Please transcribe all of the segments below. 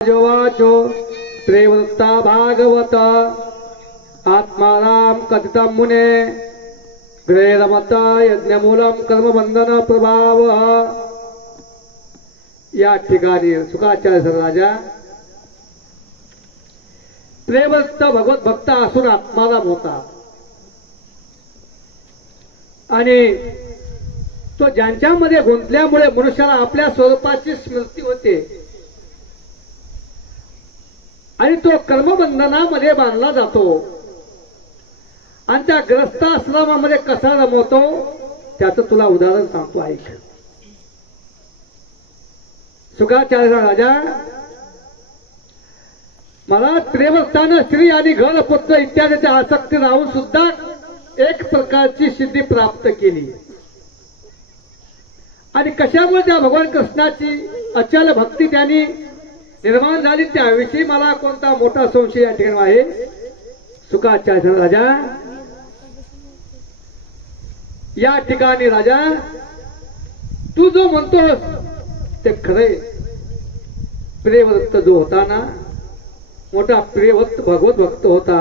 वाचो प्रेवृत्ता भागवत आत्माराम कथितं मुने गृहेरमत यज्ञमूलम कर्मबंधन प्रभाव। या ठिकाणी सुखाचार्य राजा प्रेवृत्त भगवत भक्त असून आत्माराम होता आणि तो ज्यांच्यामध्ये गुंतल्यामुळे मनुष्याला आपल्या स्वरूपाची स्मृती होते आणि तो कर्मबंधनामध्ये बांधला जातो आणि त्या ग्रस्ताश्रमामध्ये कसा रमवतो त्याचं तुला उदाहरण सांगतो ऐक। शुक्राचार्य राजा मला प्रेमस्थान स्त्री आणि घर पुत्र इत्यादीच्या आसक्ती राहून सुद्धा एक प्रकारची सिद्धी प्राप्त केली आणि कशामुळे त्या भगवान कृष्णाची अचल भक्ती त्यांनी निर्माण झाली त्याविषयी मला कोणता मोठा संशय या ठिकाणी आहे। शुक्राचार्य राजा या ठिकाणी राजा तू जो म्हणतोस ते खरे। प्रियव्रत जो होता ना मोठा प्रियव्रत भगवत भक्त होता।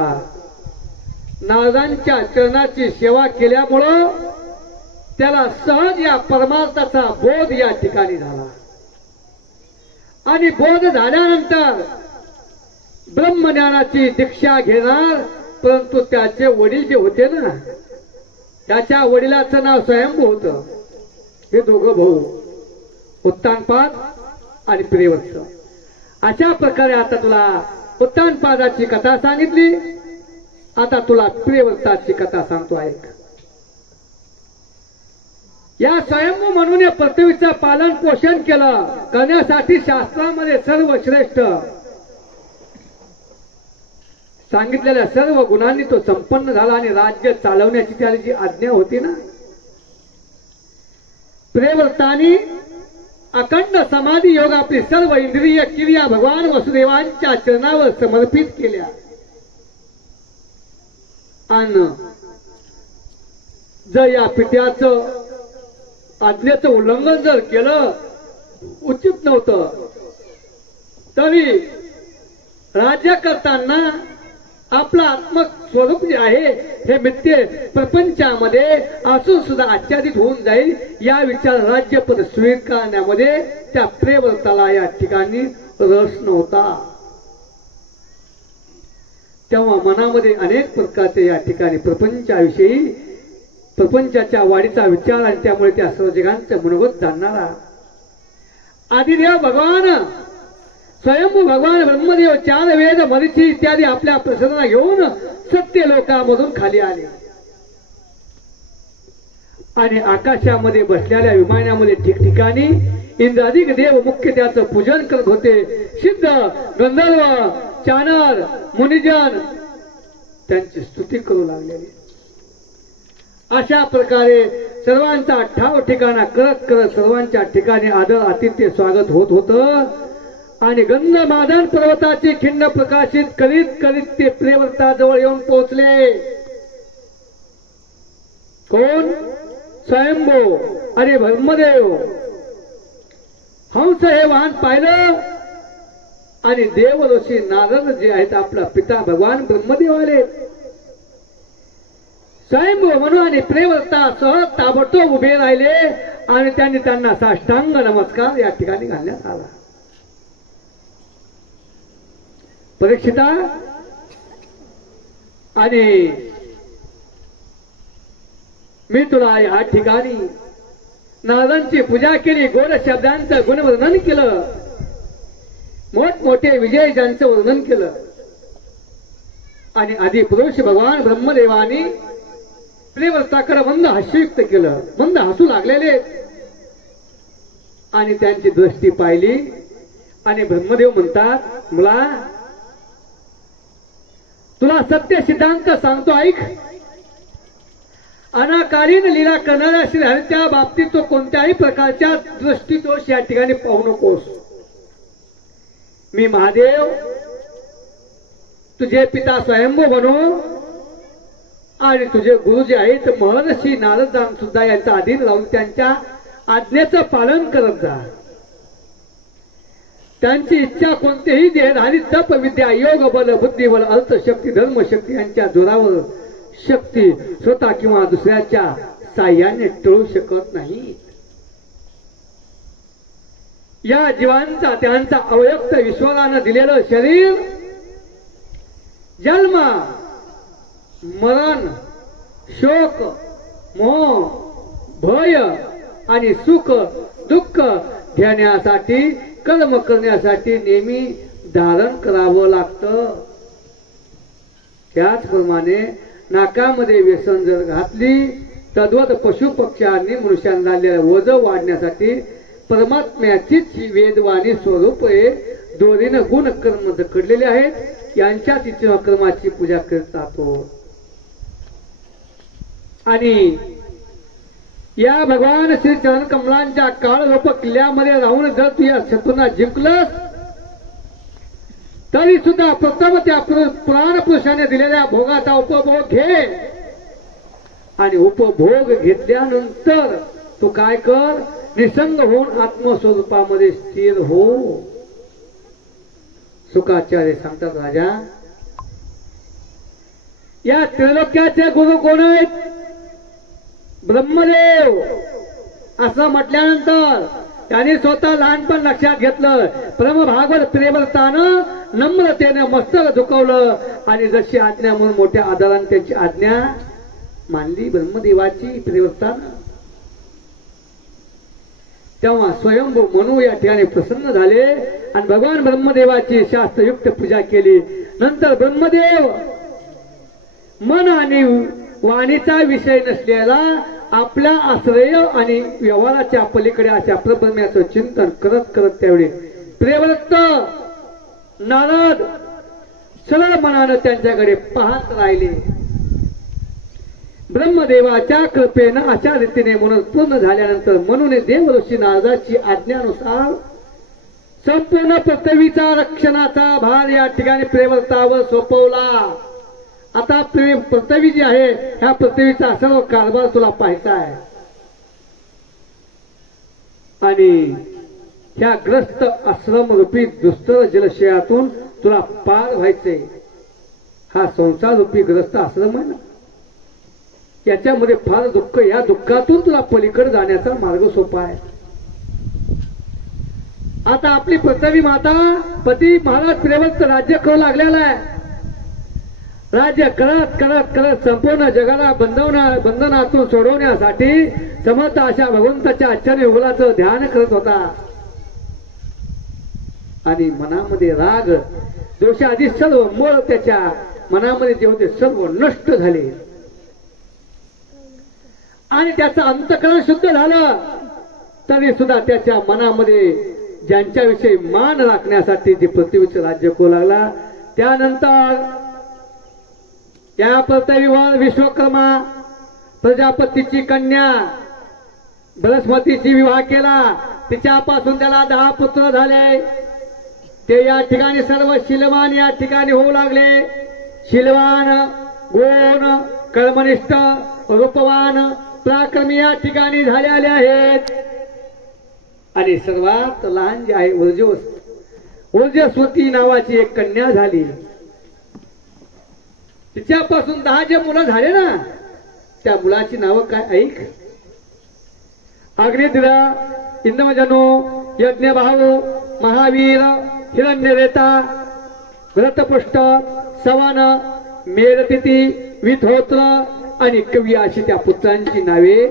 नारदांच्या चरणाची सेवा केल्यामुळं त्याला सहज या परमार्थाचा बोध या ठिकाणी झाला आणि बोध झाल्यानंतर ब्रह्मज्ञानाची दीक्षा घेणार। परंतु त्याचे वडील जे होते ना त्याच्या वडिलाचं नाव स्वयंभू होतं। हे दोघं भाऊ उत्तानपाद आणि प्रियव्रत। अशा प्रकारे आता तुला उत्तानपादाची कथा सांगितली, आता तुला प्रियव्रताची कथा सांगतो ऐक। या स्वयंभू म्हणून या पृथ्वीचं पालन पोषण केलं करण्यासाठी शास्त्रामध्ये सर्वश्रेष्ठ सांगितलेल्या सर्व गुणांनी तो संपन्न झाला आणि राज्य चालवण्याची त्याची जी आज्ञा होती ना प्रियव्रतानी अखंड समाधी योग आपली सर्व इंद्रिय क्रिया भगवान वसुदेवांच्या चरणावर समर्पित केल्या आणि जर या पित्याचं आज्ञेचं उल्लंघन जर केलं उचित नव्हतं तरी राज्य करताना आपलं आत्मक स्वरूप जे आहे हे मिथ्य प्रपंचामध्ये असून सुद्धा आच्छादित होऊन जाईल या विचार राज्यपद स्वीकारण्यामध्ये त्या प्रियव्रताला या ठिकाणी रस नव्हता। तेव्हा मनामध्ये अनेक प्रकारचे या ठिकाणी प्रपंचाविषयी प्रपंचाच्या वाढीचा विचार आणि त्यामुळे त्या सर्व जगांचं मनोगत जाणणारा आदिदेव भगवान स्वयंभू भगवान ब्रह्मदेव चार वेद मरीची इत्यादी आपल्या प्रसन्ना घेऊन सत्य लोकांमधून खाली आले आणि आकाशामध्ये बसलेल्या विमानामध्ये ठिकठिकाणी इंद्रादिक देव मुख्य त्याचं पूजन करत होते। सिद्ध गंधर्व चानर मुनिजन त्यांची स्तुती करू लागलेली। अशा प्रकारे सर्वांचा ठाव ठिकाणा करत करत सर्वांच्या ठिकाणी आदर आतिथ्य स्वागत होत होतं आणि गंधमादन पर्वताची खिंड प्रकाशित करीत करीत ते प्रियव्रताजवळ येऊन पोहोचले। कोण? स्वयंभू आणि ब्रह्मदेव। हंस हे वाहन पाहिलं आणि देव ऋषी नारद जे आहेत आपला पिता भगवान ब्रह्मदेव आले। स्वयंभू म्हणून आणि प्रियव्रतासह ताबडतोब उभे राहिले आणि त्यांनी त्यांना साष्टांग नमस्कार या ठिकाणी घालण्यात आला। परीक्षिता आणि मी तुला या ठिकाणी नारदांची पूजा केली, गोड शब्दांचं गुणवर्णन केलं, मोठमोठे विजय ज्यांचं वर्णन केलं आणि आदि पुरुष भगवान ब्रह्मदेवानी प्रियव्रताकडे मंद हास्ययुक्त केलं। मंद हसू लागलेले आणि त्यांची दृष्टी पाहिली आणि ब्रह्मदेव म्हणतात मुला तुला सत्य सिद्धांत सांगतो ऐक। अनाकालीन लीला करणाऱ्या श्रीहरीच्या बाबतीत तो कोणत्याही प्रकारच्या दृष्टीदोष या ठिकाणी पाहू नकोस। मी महादेव तुझे पिता स्वयंभू बनू आणि तुझे गुरु जे आहेत महर्षी नारद सुद्धा यांच्या अधीन राहून त्यांच्या आज्ञेचं पालन करत जा। त्यांची इच्छा कोणतेही देहधारी तप विद्या योग बल बुद्धी बल अर्थशक्ती धर्मशक्ती यांच्या जोरावर शक्ती स्वतः किंवा दुसऱ्याच्या साह्याने टळू शकत नाही. या जीवांचा त्यांचा अवयक्त ईश्वरानं दिलेलं शरीर जन्म मरण शोक मोह भय आणि सुख दुःख घेण्यासाठी कर्म करण्यासाठी नेहमी धारण करावं लागतं. त्याचप्रमाणे नाकामध्ये व्यसन जर घातली तद्वत पशु पक्ष्यांनी मनुष्यांना झालेलं वज वाढण्यासाठी परमात्म्याचीच ही वेदवाणी स्वरूप आहे. दोरीनं गुण कर्म जकडलेले आहेत यांच्या तिच्या कर्माची पूजा करत जातो. आणि या भगवान श्री चरण कमलांच्या काळरूप किल्ल्यामध्ये राहून जर तू या शत्रूंना जिंकलंस तरी सुद्धा प्रथम त्या पुराण पुरुषाने दिलेल्या भोगाचा उपभोग घे. आणि उपभोग घेतल्यानंतर तू काय कर, निसंग होऊन आत्मस्वरूपामध्ये स्थिर हो. सुखाचार्य सांगतात राजा, या त्रिलोक्याचे गुरु कोण आहेत? ब्रह्मदेव. असं म्हटल्यानंतर त्याने स्वतः लहानपण लक्षात घेतलं. परमभागवत प्रेमरतानं नम्रतेने मस्तक झुकवलं आणि जशी आज्ञा म्हणून मोठ्या आदराने त्यांची आज्ञा मानली ब्रह्मदेवाची प्रेमरतानं. तेव्हा स्वयंभू मनू या ठिकाणी प्रसन्न झाले आणि भगवान ब्रह्मदेवाची शास्त्रयुक्त पूजा केली. नंतर ब्रह्मदेव मन आणि वाणीचा विषय नसलेला आपल्या आश्रय आणि व्यवहाराच्या पलीकडे अशा परब्रह्माचं चिंतन करत करत त्यावेळी प्रेमरक्त नारद सरळ मनानं त्यांच्याकडे पाहत राहिले. ब्रह्मदेवाच्या कृपेनं अशा रीतीने मनन पूर्ण झाल्यानंतर मनूने देव ऋषी नारदाची आज्ञानुसार संपूर्ण पृथ्वीचा रक्षणाचा भार या ठिकाणी प्रेमरतावर सोपवला. आता पृथ्वी जी आहे ह्या पृथ्वीचा सर्व कारभार तुला पाहायचा आहे आणि ह्या ग्रस्त आश्रम रूपी दुस्तर जलशयातून तुला पार व्हायचे. हा संसार रूपी ग्रस्त आश्रम आहे ना, याच्यामध्ये फार दुःख, या दुःखातून तुला पलीकडे जाण्याचा मार्ग सोपा आहे. आता आपली पृथ्वी माता पती महाराज प्रेमच राज्य करू लागलेला आहे. राज्य करत करत करत संपूर्ण जगाला बंधनातून सोडवण्यासाठी समर्थ अशा भगवंताच्या आचरणी उगलाचं ध्यान करत होता. आणि मनामध्ये राग दोष आधी सर्व मूळ त्याच्या मनामध्ये जे होते सर्व नष्ट झाले आणि त्याचं अंतःकरण शुद्ध झालं. तरी सुद्धा त्याच्या मनामध्ये ज्यांच्याविषयी मान राखण्यासाठी जे पृथ्वीचं राज्य करू लागला. त्यानंतर या पृथ्वीवर विश्वकर्मा प्रजापतीची कन्या बृहस्पतीची विवाह केला. तिच्यापासून त्याला 10 पुत्र झाले. ते या ठिकाणी सर्व शीलवान या ठिकाणी होऊ लागले. शीलवान, गुण, कर्मनिष्ठ, रूपवान, पराक्रमी या ठिकाणी झालेले आहेत. आणि सर्वात लहान जे आहे ऊर्जस्वती नावाची एक कन्या झाली. तिच्यापासून 10 जे मुलं झाले ना, त्या मुलाची नावं काय ऐक. अग्निद्र, इंद्रजनो, यज्ञभाऊ, महावीर, हिरण्यरेता, व्रतपुष्ट, सवन, मेरतिथी, विधोत्र आणि कवी अशी त्या पुत्रांची नावे.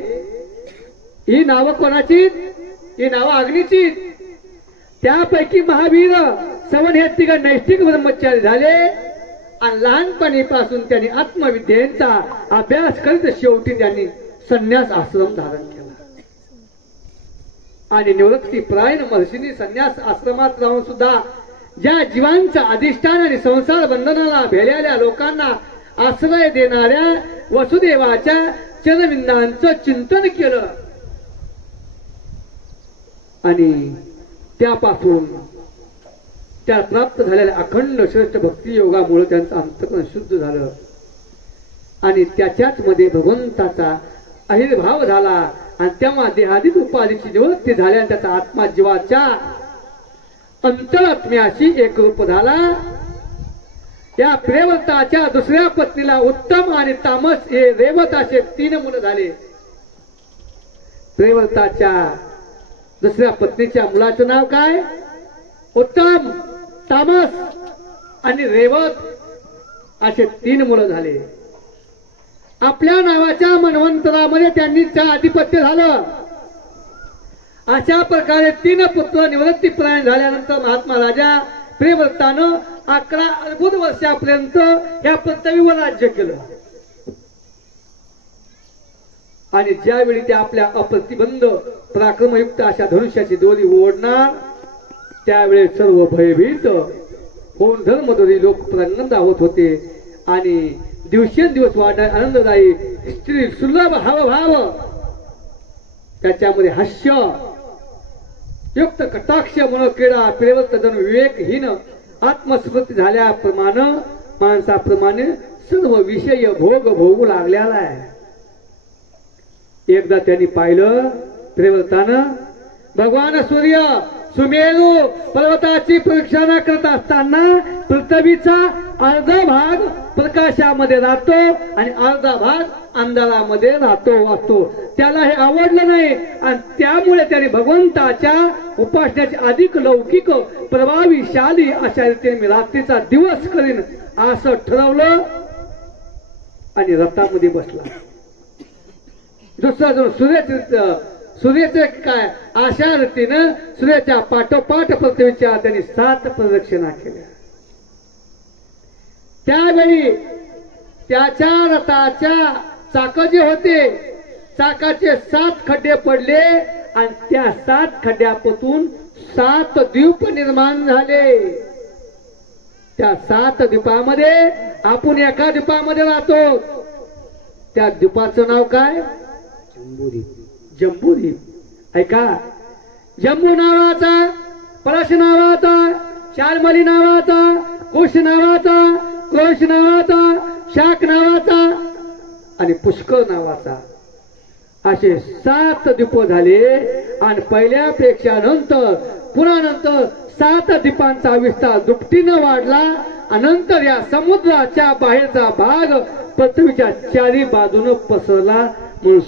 ही नावं कोणाची? ही नावं अग्नीची. त्यापैकी महावीर, सवन हे 3 नैष्ठिक ब्रह्मचारी झाले आणि लहानपणीपासून त्यांनी आत्मविद्येचा अभ्यास करीत शेवटी त्यांनी संन्यास आश्रम धारण केला. आणि निवृत्तीपरायण महर्षींनी संन्यास आश्रमात राहून सुद्धा ज्या जीवांचा अधिष्ठान आणि संसार बंधनाला भेळलेल्या लोकांना आश्रय देणाऱ्या वसुदेवाच्या चरणविंदांचं चिंतन केलं आणि त्यापासून त्या प्राप्त झालेल्या अखंड श्रेष्ठ भक्ती योगामुळे त्यांचं अंतःकरण शुद्ध झालं आणि त्याच्याच मध्ये भगवंताचा आविर्भाव झाला. आणि तेव्हा देहादित उपाधीची निवृत्ती झाल्याने त्याचा आत्मा जीवाच्या अंतरात्म्याशी एकरूप झाला। या प्रेमव्रताच्या दुसऱ्या पत्नीला उत्तम आणि तामस हे रेवत असे 3 मुलं झाले। प्रेमव्रताच्या दुसऱ्या पत्नीच्या मुलाचं नाव काय? उत्तम, तामस आणि रेवत असे 3 मुलं झाले। आपल्या नावाच्या मनवंतरामध्ये त्यांनी अधिपत्य झालं। अशा प्रकारे 3 पुत्र निवृत्तीपरायण झाल्यानंतर महात्मा राजा प्रेमव्रतानं 11 अद्भुत वर्षापर्यंत या पृथ्वीवर राज्य केलं। आणि ज्यावेळी ते आपल्या अप्रतिबंध पराक्रमयुक्त अशा धनुष्याची दोरी ओढणार त्यावेळी सर्व भयभीत होऊन धर्मदोरी लोक प्राणंदावत होते। आणि दिवसेंदिवस वाढणारे आनंददायी स्त्री सुलभ हावभाव त्याच्यामध्ये हास्य युक्त कटाक्ष मनोक्रीडा प्रेमव्रत जण विवेकहीन आत्मस्मृती झाल्याप्रमाणे माणसाप्रमाणे सर्व विषय भोग भोगू लागलेला आहे। एकदा त्यांनी पाहिलं प्रेमव्रतानं भगवान सूर्य सुमेरू पर्वताची प्रदक्षिणा करत असताना पृथ्वीचा अर्धा भाग प्रकाशामध्ये राहतो आणि अर्धा भाग अंधारामध्ये राहतो वाचतो। त्याला हे आवडलं नाही आणि त्यामुळे त्याने भगवंताच्या उपासनेचे अधिक लौकिक प्रभावीशाली अशा रीतीने मी रात्रीचा दिवस करीन असं ठरवलं आणि रथामध्ये बसला। दुसरा जो सूर्याचे काय अशा रीतीनं सूर्याच्या पाठोपाठ पृथ्वीच्या त्यांनी 7 प्रदक्षिणा केल्या। त्यावेळी त्याच्या रथाच्या चाक जे होते चाकाचे 7 खड्डे पडले आणि त्या 7 खड्ड्यापासून 7 द्वीप निर्माण झाले। त्या 7 द्वीपामध्ये आपण एका द्वीपामध्ये राहतो। त्या द्वीपाचं नाव काय? जम्बूद्वीप। ऐका, जम्बू नावाचा, पळस नावाचा, शालमली नावाचा, कुश नावाचा, क्रोश नावाचा, शाक नावाचा आणि पुष्कर नावाचा असे 7 द्वीप झाले। आणि पहिल्यापेक्षा नंतर पुन्हा नंतर 7 द्वीपांचा विस्तार दुपटीनं वाढला। अनंतर या समुद्राच्या बाहेरचा भाग पृथ्वीच्या 4 बाजूने पसरला म्हणून